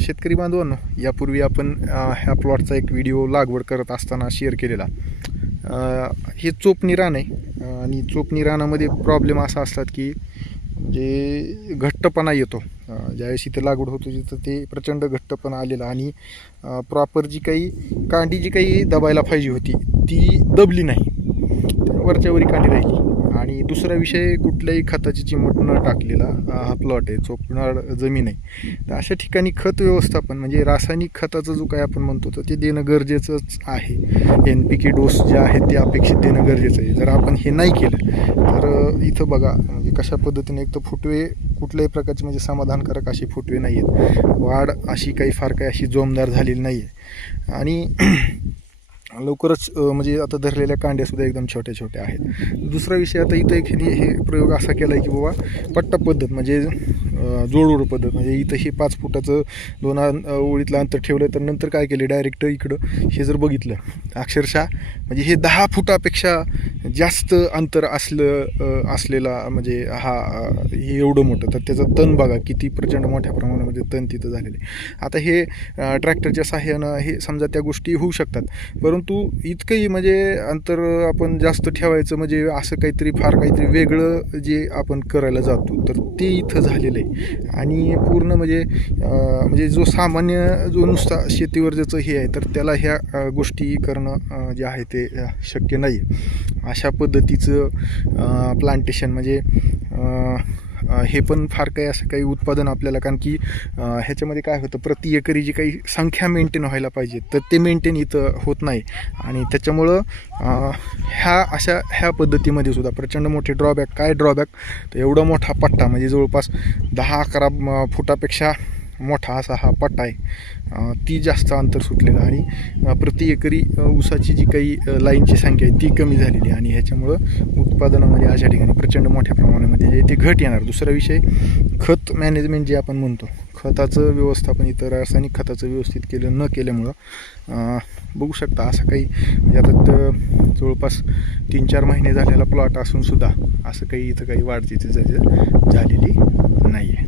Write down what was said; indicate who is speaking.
Speaker 1: शेतकरी बांधवांनो यापूर्वी आपण ह्या प्लॉटचा एक व्हिडिओ लागवड करत असताना शेअर केलेला. हे चोपणी रान आहे. आणि चोपणी रानामध्ये प्रॉब्लेम असा असतात की म्हणजे घट्टपणा येतो. ज्यावेळेस इथे लागवड होतो तिथं ते प्रचंड घट्टपणा आलेला. आणि प्रॉपर जी काही कांडी जी काही दबायला पाहिजे होती ती दबली नाही. वरच्यावरी कांडी राहिली. आणि दुसरा विषय कुठल्याही खताची चिमट न टाकलेला हा प्लॉट आहे. चोपणार जमीन आहे. तर अशा ठिकाणी खत व्यवस्थापन म्हणजे रासायनिक खताचं जो काय आपण म्हणतो तर ते देणं गरजेचंच आहे. एन पी के डोस जे आहेत ते अपेक्षित देणं गरजेचं आहे. जर आपण हे नाही केलं तर इथं बघा म्हणजे कशा पद्धतीने एक तर फुटवे कुठल्याही प्रकारचे म्हणजे समाधानकारक असे फुटवे नाही आहेत वाढ अशी काही फार काही अशी जोमदार झालेली नाही आहे आणि लवकरच म्हणजे आता धरलेल्या कांड्यासुद्धा एकदम छोट्या छोट्या आहेत. दुसरा विषय आता इथं एक हे प्रयोग असा केला आहे की बाबा पट्टा पद्धत म्हणजे जोडोड पद्धत म्हणजे इथं हे पाच फुटाचं दोन ओळीतलं अंतर ठेवलं तर नंतर काय केले डायरेक्ट इकडं हे जर बघितलं अक्षरशः म्हणजे हे दहा फुटापेक्षा जास्त अंतर असलं असलेला म्हणजे हा हे एवढं मोठं. तर त्याचं तण बघा किती प्रचंड मोठ्या प्रमाणामध्ये तण तिथं झालेलं आहे. आता हे ट्रॅक्टरच्या साह्यानं हे समजा त्या गोष्टी होऊ शकतात. परंतु इतकंही म्हणजे अंतर आपण जास्त ठेवायचं म्हणजे असं काहीतरी फार काहीतरी वेगळं जे आपण करायला जातो तर ते इथं झालेलं आहे. आणि पूर्ण म्हणजे म्हणजे जो सामान्य जो नुसता शेतीवर ज्याचं हे आहे तर त्याला ह्या गोष्टी करणं जे आहे ते शक्य नाही अशा पद्धतीचं प्लांटेशन म्हणजे हे पण फार काही असं काही उत्पादन आपल्याला कारण की ह्याच्यामध्ये काय होतं प्रति एकरी जी काही संख्या मेंटेन व्हायला पाहिजे तर ते मेंटेन इथं होत नाही. आणि त्याच्यामुळं ह्या अशा ह्या पद्धतीमध्ये सुद्धा प्रचंड मोठे ड्रॉबॅक काय ड्रॉबॅक तर एवढा मोठा पट्टा म्हणजे जवळपास दहा अकरा फुटापेक्षा मोठा असा हा पट्टा आहे. ती जास्त अंतर सुटलेलं आणि प्रति एकरी ऊसाची जी काही लाईनची संख्या आहे ती कमी झालेली आणि ह्याच्यामुळं उत्पादनामध्ये अशा ठिकाणी प्रचंड मोठ्या प्रमाणामध्ये जे ते घट येणार. दुसरा विषय खत मॅनेजमेंट जे आपण म्हणतो खताचं व्यवस्थापन इतर रासायनिक खताचं व्यवस्थित केलं न केल्यामुळं बघू शकता असं काही म्हणजे आता जवळपास तीन चार महिने झालेला प्लॉट असूनसुद्धा असं काही इथं काही वाढ तिथे झालेली नाही आहे